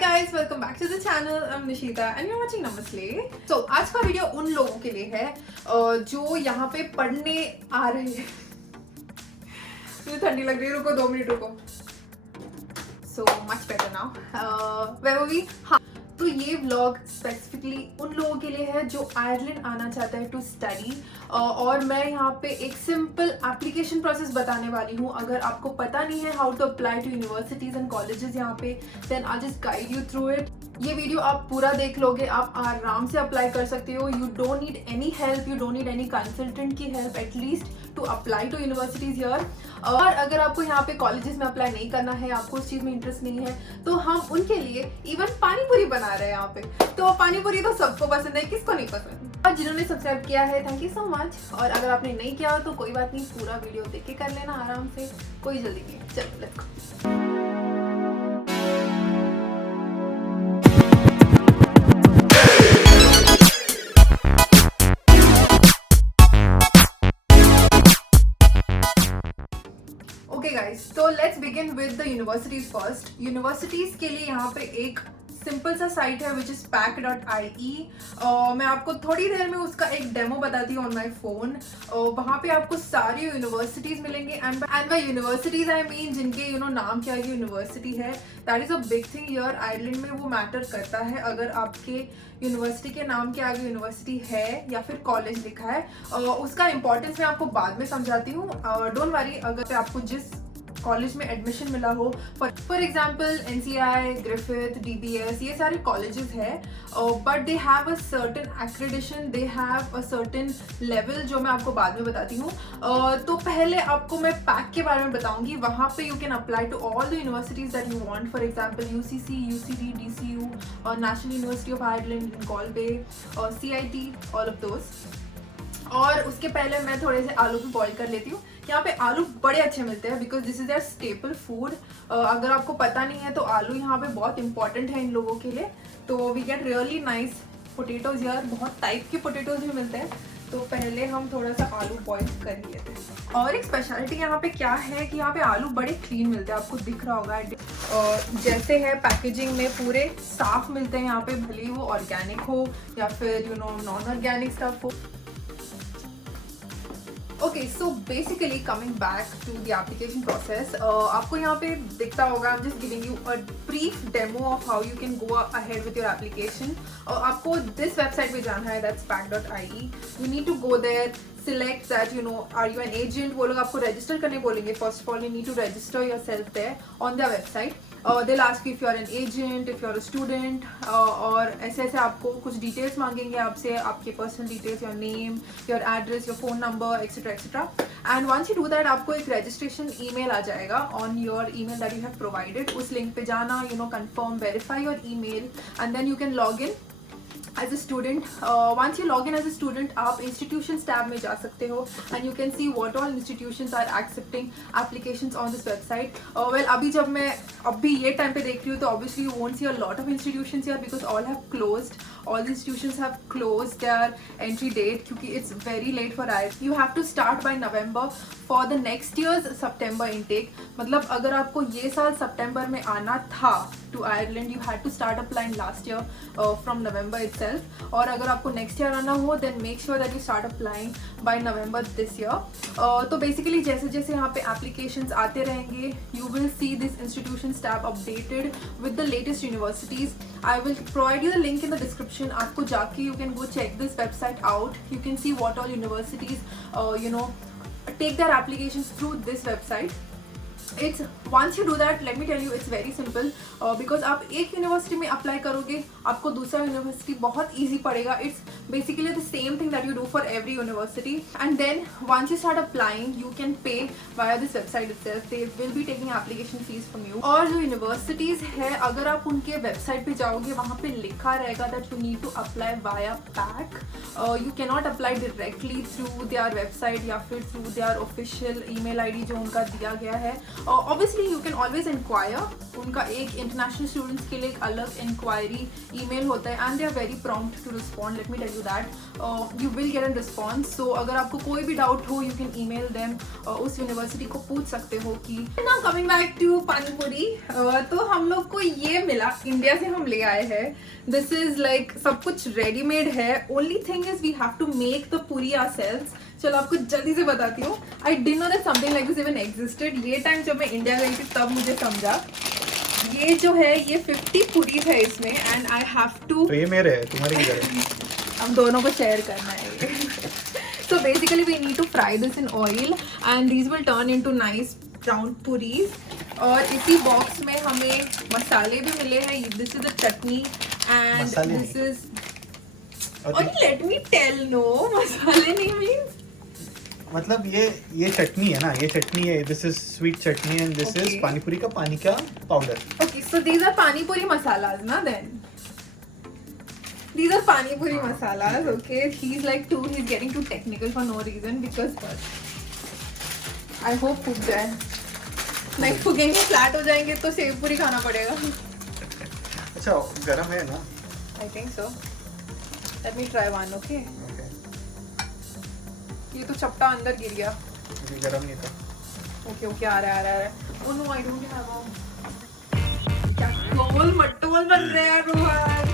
guys, welcome back to the channel. I'm Nishita and you're watching Namaste. So आज का video उन लोगों के लिए है जो यहाँ पे पढ़ने आ रहे हैं. मुझे ठंडी लग रही है, रुको 2 मिनट रुको. So much better now. Where were we? हाँ, तो ये व्लॉग स्पेसिफिकली उन लोगों के लिए है जो आयरलैंड आना चाहता है टू स्टडी. और मैं यहाँ पे एक सिंपल एप्लीकेशन प्रोसेस बताने वाली हूँ. अगर आपको पता नहीं है how to apply to universities and colleges यहाँ पे, then I just guide you through it. ये वीडियो आप पूरा देख लोगे, आप आराम से अप्लाई कर सकते हो. You don't need any help, you don't need any consultant की help at least to apply to universities here. और अगर आपको यहाँ पे कॉलेजेस में अप्लाई नहीं करना है, आपको उस चीज़ में इंटरेस्ट नहीं है, तो हम उनके लिए इवन पानी पूरी बना रहे हैं यहाँ पे. तो पानी पूरी तो सबको पसंद है, किसको नहीं पसंद. और जिन्होंने सब्सक्राइब किया है, थैंक यू सो मच. और अगर आपने नहीं किया तो कोई बात नहीं, पूरा वीडियो देख के कर लेना आराम से, कोई जल्दी नहीं है. चलो लेट्स गो. ओके गाइस, तो let's begin with the universities first. Universities के लिए यहाँ पे एक सिंपल सा साइट है विच इज pack.ie. मैं आपको थोड़ी देर में उसका एक डेमो बताती हूँ ऑन माई फोन. वहाँ पे आपको सारी यूनिवर्सिटीज मिलेंगे and by universities I mean जिनके नाम के आगे यूनिवर्सिटी है. That is a big thing here. Ireland में वो मैटर करता है. अगर आपके यूनिवर्सिटी के नाम के आगे यूनिवर्सिटी है या फिर कॉलेज लिखा है, उसका इंपॉर्टेंस मैं आपको बाद में समझाती हूँ. डोंट वरी, अगर आपको जिस कॉलेज में एडमिशन मिला हो, for example NCI, Griffith, DBS, ये सारे कॉलेजेस है, but they have a certain accreditation, they have a certain level जो मैं आपको बाद में बताती हूँ. तो पहले आपको मैं पैक के बारे में बताऊंगी. वहाँ पे you can apply to all the universities that you want. For example UCC, UCD, DCU, national university of Ireland, Lincoln bay, CIT, all of those. और उसके पहले मैं थोड़े से आलू भी बॉईल कर लेती हूँ. यहाँ पे आलू बड़े अच्छे मिलते हैं because this is their staple food. अगर आपको पता नहीं है तो आलू यहाँ पे बहुत इंपॉर्टेंट है इन लोगों के लिए. तो we get really nice potatoes यार, बहुत टाइप के पोटेटोज भी मिलते हैं. तो पहले हम थोड़ा सा आलू बॉईल कर ही लेते हैं. और एक स्पेशलिटी यहाँ पे क्या है कि यहाँ पे आलू बड़े क्लीन मिलते हैं. आपको दिख रहा होगा जैसे है पैकेजिंग में पूरे साफ मिलते हैं यहाँ पे, भले ही वो ऑर्गेनिक हो या फिर नॉन ऑर्गेनिक स्टफ हो. Okay, so basically coming back to the application process, आपको यहाँ पे दिखता होगा. I am just giving you a brief demo of how you can go ahead with your application. आपको दिस वेबसाइट पे जाना है, that's pack.ie. You need to go there, select that are you an agent. वो लोग आपको register करने बोलेंगे. First of all you need to register yourself there on their website. they'll ask you if you are an agent, if you are a student, और ऐसे ऐसे आपको कुछ डिटेल्स मांगेंगे आपसे, आपके personal details, your name, your address, your phone number, etcetera etcetera. And once you do that, आपको एक रजिस्ट्रेशन ईमेल आ जाएगा on your email that you have provided. उस लिंक पे जाना, confirm, verify your email and then you can log in as a student. Once you log in as a student, आप institutions tab में जा सकते हो and you can see what all institutions are accepting applications on this website. Well, अभी जब मैं अभी ये टाइम पे देख रही हूँ तो obviously you won't see a lot of institutions here because all have closed. All the institutions have closed their entry date क्योंकि it's very late for IELTS. You have to start by November for the next year's September intake. मतलब अगर आपको ये साल सितंबर में आना था to Ireland, you had to start applying last year from November itself. और अगर आपको next year आना हो, then make sure that you start applying by November this year. तो basically जैसे जैसे यहाँ पे applications आते रहेंगे, you will see this institutions tab updated with the latest universities. I will provide you the link in the description. आपको जाके you can go check this website out. You can see what all universities take their applications through this website. It's once you do that, let me tell you, it's very simple. because आप एक university में apply करोगे, आपको दूसरा university बहुत easy पड़ेगा. It's basically the same thing that you do for every university. And then once you start applying, you can pay via this website itself. They will be taking application fees from you. और जो universities है, अगर आप उनके website पे जाओगे, वहाँ पे लिखा रहेगा that you need to apply via PAC. You can not apply directly through their website या फिर through their official email ID जो उनका दिया गया है. Obviously you can always inquire, उनका एक इंटरनेशनल स्टूडेंट्स के लिए एक अलग इंक्वायरी ईमेल होता है and they are very prompt to respond, let me tell you that, you will get an response. So अगर आपको कोई भी डाउट हो यू कैन ईमेल देम, उस यूनिवर्सिटी को पूछ सकते हो कि. Now coming back to panipuri, तो हम लोग को ये मिला, इंडिया से हम ले आए हैं. दिस इज लाइक सब कुछ रेडीमेड है, only thing is we have to make the puri ourselves. चलो आपको जल्दी से बताती हूँ. I didn't know that something like this even existed. ये टाइम जब मैं इंडिया गई थी तब मुझे समझा. ये जो है ये 50 पूरी है इसमें एंड आई हैव टू. तो ये मेरे है, तुम्हारे किधर है? हम दोनों को शेयर करना है. So basically we need to fry this in oil and these will turn into nice brown puris. और इसी बॉक्स में हमें मसाले भी मिले हैं. This is the chutney and this is. Okay, let me tell. No, मसाले नहीं means. मतलब ये चटनी है ना, ये चटनी है. This is sweet chutney and this is panipuri का पानी का powder. Okay, so these are panipuri masalas ना then. These are panipuri masalas, okay? He's like he's getting too technical for no reason because I hope फूक जाए. नहीं फूकेंगे फ्लैट हो जाएंगे तो सेव पूरी खाना पड़ेगा. अच्छा गरम है ना? I think so. Let me try one, okay? ये तो चपटा अंदर गिर गया. ये गरम नहीं था. Okay, आ रहा है. Oh no, I don't have a. क्या गोल मटोल बन रहे हैं Rohan.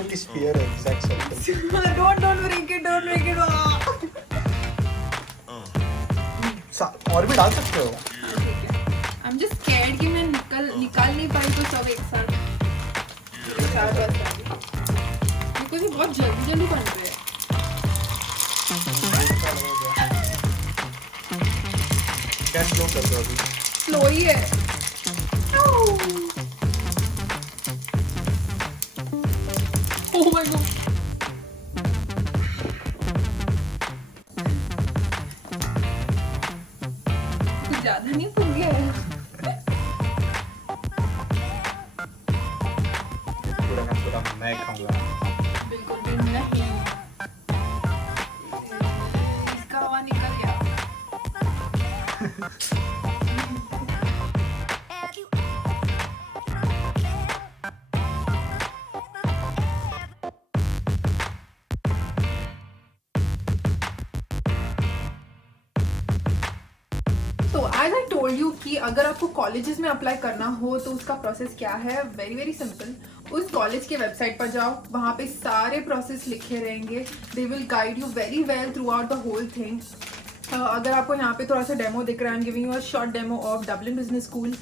It's a sphere, exact circle. Don't break it. और भी डाल सकते हो. I'm just scared कि मैं निकाल नहीं पाई तो सब एक साथ. बिकॉज़ ये बहुत जल्दी बन रहे हैं. क्या स्लो कर दो अभी. स्लो ही है. Oh my god. कुछ ज्यादा नहीं फूल गया है. पूरा मैं खाऊंगा. बिल्कुल भी नहीं. इसका हवा निकल गया. तो एज आई टोल्ड यू कि अगर आपको कॉलेजेस में अप्लाई करना हो तो उसका प्रोसेस क्या है. Very very simple. उस कॉलेज के वेबसाइट पर जाओ, वहाँ पे सारे प्रोसेस लिखे रहेंगे. They will guide you very well throughout the whole thing. अगर आपको यहाँ पे थोड़ा सा डेमो दिख रहा है, I am giving you a short demo of Dublin business school.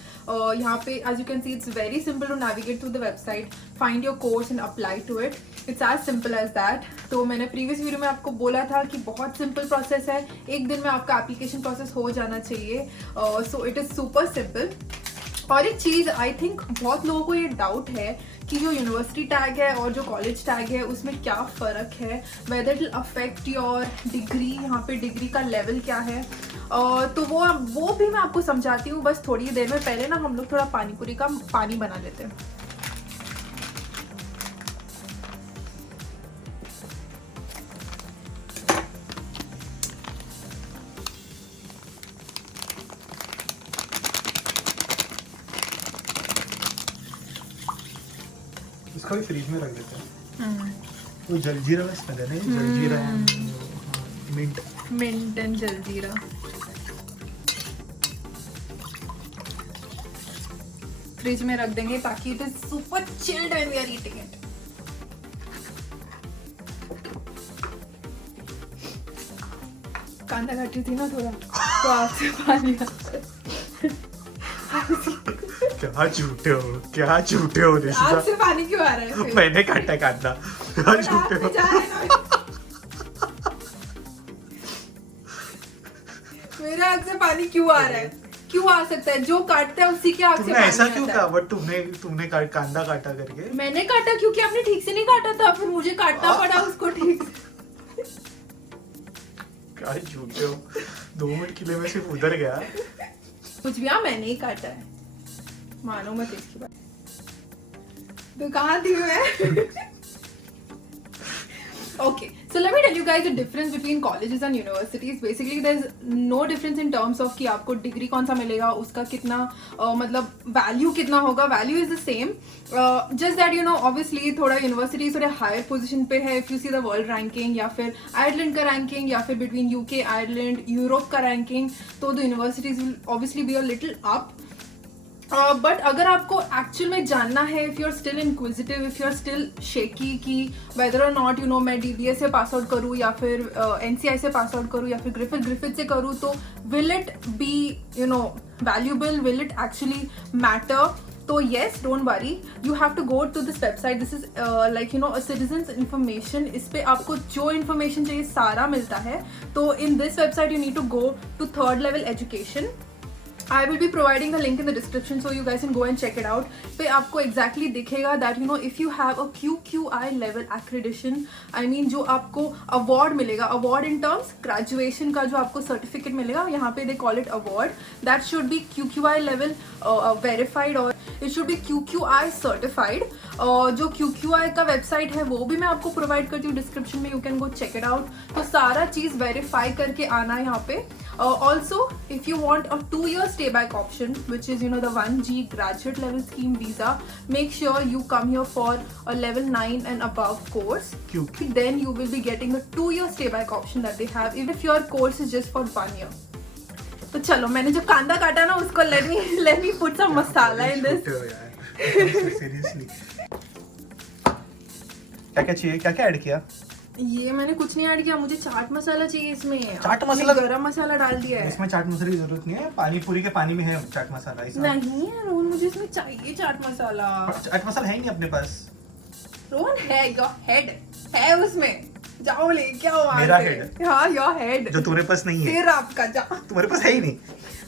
यहाँ पे as you can see it's very simple to navigate through the website, find your course and apply to it. It's as simple as that. तो मैंने previous video में आपको बोला था कि बहुत सिंपल प्रोसेस है, एक दिन में आपका एप्लीकेशन प्रोसेस हो जाना चाहिए. So it is super simple. और एक चीज़ आई थिंक बहुत लोगों को ये डाउट है कि जो यूनिवर्सिटी टैग है और जो कॉलेज टैग है उसमें क्या फ़र्क है, whether it will affect your degree, यहाँ पे डिग्री का लेवल क्या है. तो वो भी मैं आपको समझाती हूँ बस थोड़ी देर में. पहले ना हम लोग थोड़ा पानीपुरी का पानी बना लेते हैं. इसको भी फ्रीज में रख देते हैं. वो जलजीरा में स्मेल है ना, jaljeera mint and jaljeera. Fridge में रख देंगे ताकि it is super chilled when we are eating it. कांदा काटी थी ना थोड़ा तो आपसे पानी क्या झूठे हो निशिता. आपसे पानी क्यों आ रहा है? मैंने काटा कांदा. क्या झूठे हो. मेरे आँख से पानी क्यों आ रहा है? क्यों आ सकता है? जो काटता है उसी के आँख से पानी ऐसा आता क्यों है. कहा? बट तुमने कांदा काटा करके. मैंने काटा क्योंकि आपने ठीक से नहीं काटा था, फिर मुझे काटना पड़ा उसको ठीक से. क्या झूठे हो. 2 मिनट के लिए मैं सिर्फ उधर गया. कुछ भी. हाँ मैंने ही काटा है, मानो मत इसकी बात. तो कहाँ थी मैं? Okay, So let me tell you guys the difference between colleges and universities. Basically there's no difference in terms of कि आपको डिग्री कौन सा मिलेगा, उसका कितना मतलब वैल्यू कितना होगा. Value is the same, just that you know obviously थोड़ा यूनिवर्सिटी थोड़े हायर पोजीशन पे है. If you see the world ranking या फिर आयरलैंड का रैंकिंग या फिर बिटवीन यूके, आयरलैंड, यूरोप का रैंकिंग, तो the universities will obviously be a little up. But अगर आपको एक्चुअल में जानना है, if you are still inquisitive, if you are still shaky कि वेदर और नॉट यू नो मैं DBA से पास आउट करूँ या फिर NCI से पास आउट करूँ या फिर ग्रिफिथ से करूँ, तो will it be you know valuable, will it actually matter? तो yes, don't worry, you have to go to this website. This is like you know a citizens information. इस पे आपको जो इन्फॉर्मेशन चाहिए सारा मिलता है. तो in this website you need to go to third level education. I will be providing the link in the description so you guys can go and check it out. पे आपको exactly दिखेगा that you know if you have a QQI level accreditation, I mean जो आपको award मिलेगा, award in terms graduation का जो आपको certificate मिलेगा, यहाँ पे they call it award, that should be QQI level verified or it should be QQI certified. जो QQI का website है वो भी मैं आपको provide करती हूँ description में, you can go check it out. तो सारा चीज़ verify करके आना यहाँ पे. Also, if you want a 2-year stay back option, which is you know the 1G graduate level scheme visa, make sure you come here for a level 9 and above course. Then you will be getting the 2-year stay back option that they have, even if your course is just for 1 year. तो चलो, मैंने जो कांदा काटा ना उसको let me put some masala in this. Seriously. क्या चाहिए, क्या ऐड किया? ये मैंने कुछ नहीं ऐड किया, मुझे चाट मसाला चाहिए इसमें. चाट मसाला, गरम मसाला डाल दिया है. इसमें चाट मसाले की जरूरत नहीं है, पानी पूरी के पानी में है चाट मसाला. नहीं है रोहन, मुझे इसमें चाहिए चाट मसाला. चाट मसाला है ही नहीं अपने पास. रोहन है, योर हेड है उसमें, जाओ लेके आओ. मेरा हेड? हाँ, योर हेड जो तुम्हारे पास नहीं है. फिर आपका जा, तुम्हारे पास है ही नहीं.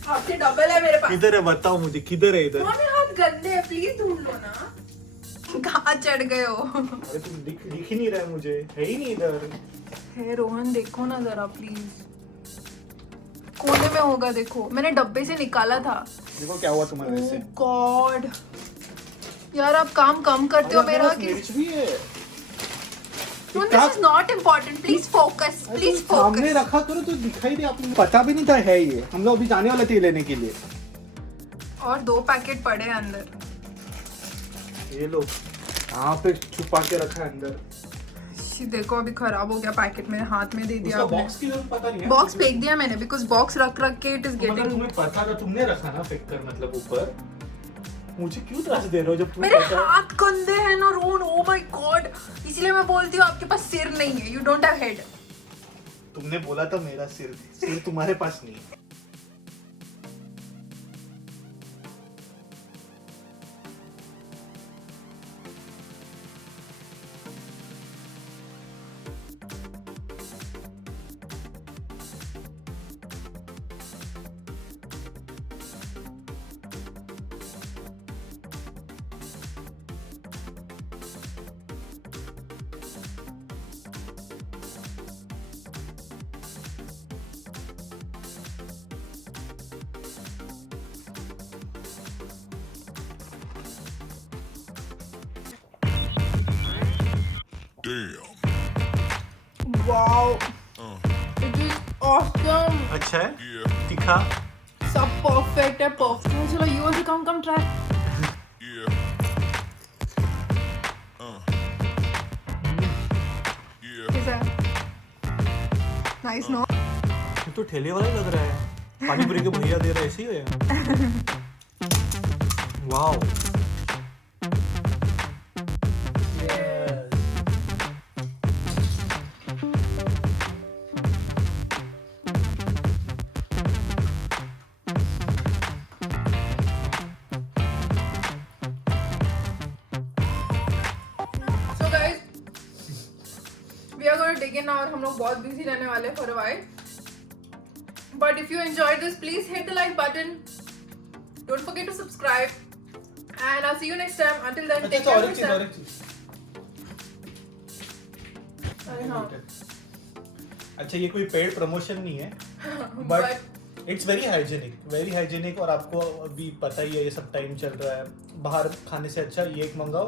आपसे डबल है मेरे पास. किधर है बताओ मुझे, किधर है इधर? मेरे हाथ गंदे है, प्लीज ढूंढ लो ना. कहाँ चढ़ गए हो? अरे तुम दिख ही नहीं रहा है मुझे, है ही नहीं इधर. है रोहन, देखो ना जरा प्लीज, कोने में होगा. देखो मैंने डब्बे से निकाला था. देखो क्या हुआ तुम्हारे से. गॉड यार, आप काम कम करते हो मेरा. मिर्च भी है. This is not important. Please focus. Please focus. सामने रखा करो तो दिखाई दे. आपको पता भी नहीं था है ये. हम लोग अभी जाने वाले थे लेने के लिए. और 2 पैकेट पड़े हैं अंदर. ये लो, यहाँ पे छुपा के रखा है अंदर. देखो अभी खराब हो गया पैकेट, मेरे हाथ में दे दिया. उसका बॉक्स की जरूरत पता नहीं है. बॉक्स फेंक दिया मैंने, बिकॉज़ बॉक्स रख के इट इज गेटिंग. तुम्हें पता था, तुमने रखा ना फेंक कर, मतलब ऊपर. मुझे क्यों त्रास दे रहे हो जब तुम्हें मेरे पता है? हाथ गंदे हैं ना रोहन. ओ माय गॉड, इसलिए मैं बोलती हूँ आपके पास सिर नहीं है. You don't have head. तुमने बोला था मेरा सिर तुम्हारे पास नहीं है. Wow, it is awesome. अच्छा है, तीखा, सब परफेक्ट है, परफेक्ट. चलो यू आल्सो कम ट्राई. कैसा है? Nice no? ये तो ठेले वाला लग रहा है. पानी पूरी के भैया दे रहे ऐसे ही है. वाओ. now और हम लोग बहुत बिजी रहने वाले for a while. But if you enjoyed this, please hit the like button. Don't forget to subscribe. And I'll see you next time. Until then, take care of yourself. अच्छा ये कोई paid promotion नहीं है, but it's very hygienic और आपको अभी पता ही है ये सब टाइम चल रहा है, बाहर खाने से अच्छा ये एक मंगाओ,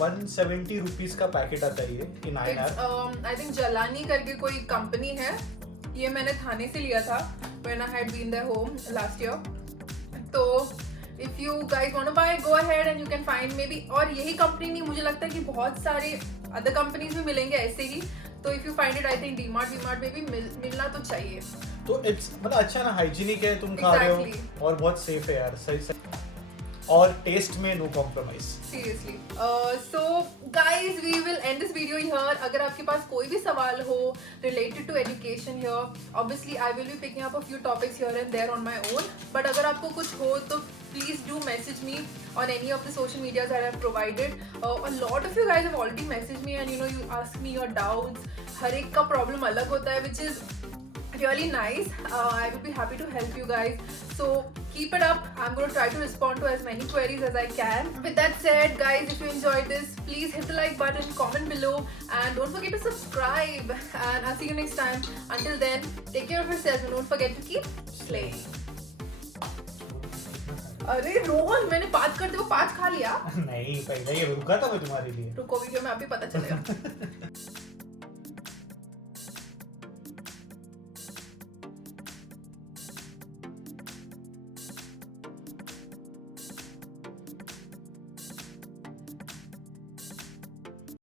170 रुपीज का पैकेट आता है ये इन INR। आई थिंक जलानी करके कोई कंपनी है, ये मैंने थाने से लिया था when I had been there home last year. तो if you guys want to buy go ahead and you can find maybe, और यही कंपनी नहीं, मुझे लगता है कि बहुत सारे अदर कंपनीज में मिलेंगे ऐसे ही। तो if you find it I think DMart में भी मिलना तो चाहिए। तो इट्स मतलब अच्छा ना, हाइजीनिक है, तुम खा रहे हो और बहुत सेफ है यार, सही और टेस्ट में no compromise. Seriously. So guys we will end this video here. अगर आपके पास कोई भी सवाल हो related to education here, obviously I will be picking up a few topics here and there on my own, but अगर आपको कुछ हो तो please do message me on any of the social medias that I have provided. A lot of you guys have already messaged me and you ask me your doubts. हर एक का problem अलग होता है, which is really nice. I will be happy to help you guys. So keep it up. I'm going to try to respond to as many queries as I can. With that said, guys, if you enjoyed this, please hit the like button, comment below, and don't forget to subscribe. And I'll see you next time. Until then, take care of yourselves and don't forget to keep slaying. अरे रोहन, मैंने 5 करते हुए 5 खा लिया। नहीं, पहले ये रुका था मैं तुम्हारे लिए। रुको वीडियो में अभी पता चलेगा।